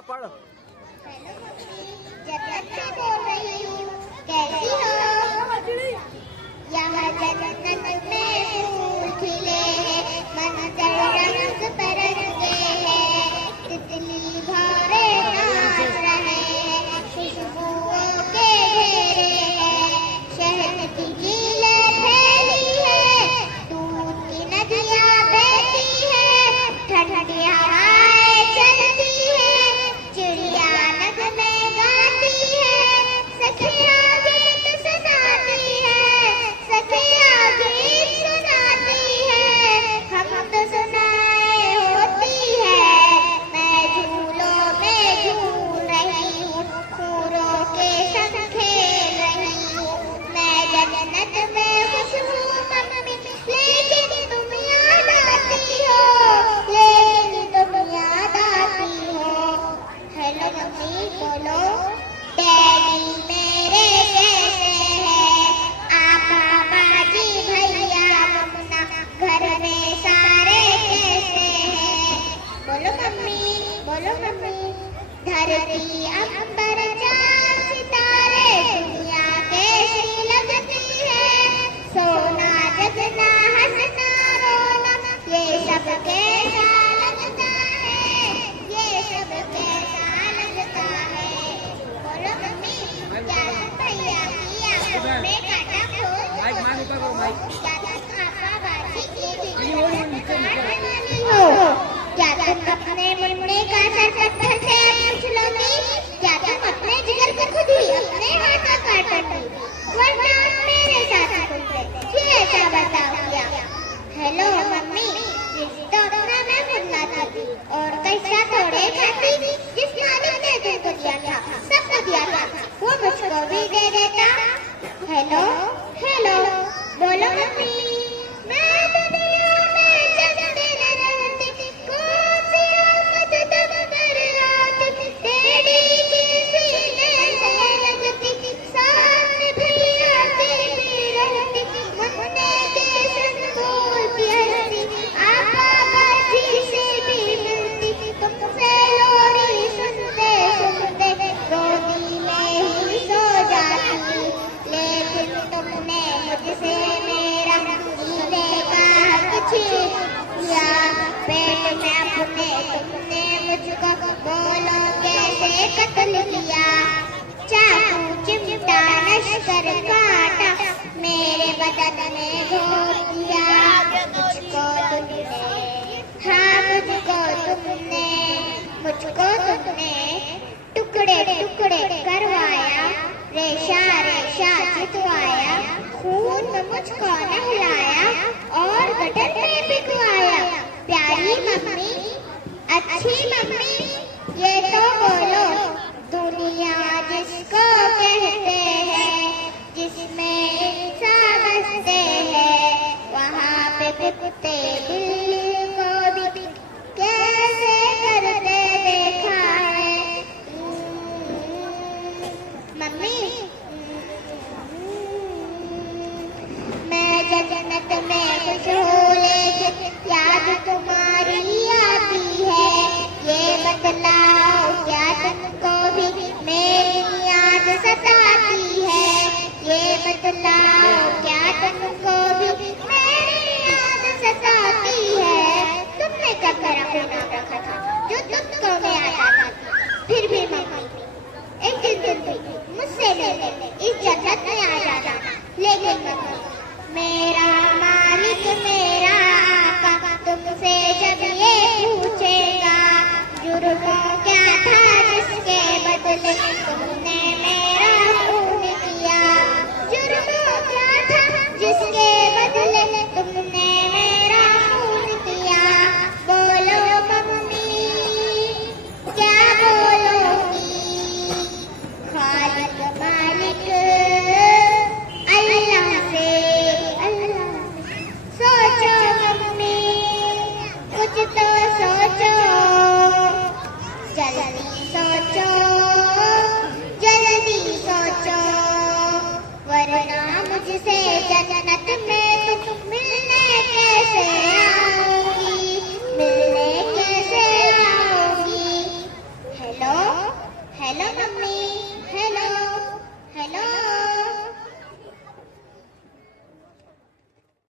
बेटा पढ़। जन्नत से बोल रही हूँ, कैसी हो? यहाँ जन्नत में फूल खिले हैं, मंजर रंग बिरंगे हैं, तितली भौरे नाच रहे हैं, खुशबुओं के घेरे हैं, शहद की झीलें फैली है, दूध की नदियाँ बहती है, ठंडी हवाएं चलती है, चिड़िया नगमे गाती है, सखियाँ गीत सुनाती है, सखियाँ गीत सुनाती है, हम तो सुनाए होती है, मैं झूलों में झूल रही हूँ, फूलों के संग खेल रही हूँ, मैं जन्नत में खुश हूँ मम्मी, लेकिन तुम याद आती हो, लेकिन तुम याद आती हो। हेलो मम्मी बोलो, डैडी मेरे कैसे हैं? आपा बाजी भैया मुन्ना घर में सारे कैसे हैं? बोलो मम्मी, बोलो मम्मी। धरती अंबर चांद सितारे दुनिया कैसी लगती है, सोना जगना हंसना रोना ये सब कैसा लगता है, ये सब कैसा लगता है। बोलो मम्मी, क्या भैया की आंखों में कांटा खोल क्या तुम आपा बाजी की बिगड़ी काटने वाली हो? क्या तुम अपने मुन्ने का सर पत्थर से पूछ लोगी? क्या तुम अपने जिगर को खुद ही अपने हाथों काटोगी? वरना मेरे साथ तुमसे ये ऐसा बर्ताव किया। हेलो मम्मी, रिश्ता अपना मैं खुद लाती थी और कैसा थोड़े खाती, जिस मालिक ने तुमको दिया था सबको दिया था, वो मुझको भी दे देता। हेलो हेलो बोलो मम्मी, मैं दुनिया में जब दिन रहती, कौन सी आफत तब कर आती, तेरी किसी ने से लगती, साथ भी आती भी रहती, मुन्ने के संग बोलती हंसती, आपा बाजी से भी मिलती, तुमसे लोरी सुनते सुनते गोदी में ही सो जाती, लेकिन तुमने मुझसे मेरा जीने का हक छीन लिया, पेट में अपने तुमने मुझको बोलो कैसे कत्ल किया, चाकू चिमटा लश्कर काटा, मेरे बदन में घोल दिया, मुझको तुमने टुकड़े टुकड़े करवाया, रेशा रेशा जितवाया, खून में मुझको नहलाया और गटर में भिगवाया। प्यारी मम्मी, अच्छी मम्मी, ये तो बोलो, दुनिया जिसको कहते हैं, जिसमें इंसान बसते हैं, वहाँ पे कुत्ते बिल्ली को भी कैसे करते देखा है। मम्मी, मैं जन्नत में खुश हूँ, लेकिन याद तुम्हारी आती है, ये बतलाओ क्या तुमको भी मेरी याद सताती है, ये बतलाओ क्या तुमको भी मेरी याद सताती है। तुमने कब मेरा कोई नाम रखा था जो तुमको मैं आता था, फिर भी मम्मी एक दिन तुम भी मुझसे मिलने इस जन्नत में आ जाना, लेकिन मम्मी मेरा मालिक मेरा आका तुमसे जब ये पूछेगा, जुर्म क्या था जिसके बदले तुमने मेरा खून किया, जुर्म क्या था जिसके बदले तुमने मेरा खून किया। बोलो मम्मी, क्या बोलोगी? खालिक मालिक अल्लाह से, सोचो मम्मी, कुछ तो सोचो, जल्दी सोचो, जल्दी सोचो, वरना मुझसे जन्नत में तुम मिलने कैसे आओगी, मिलने कैसे आओगी। Hello hello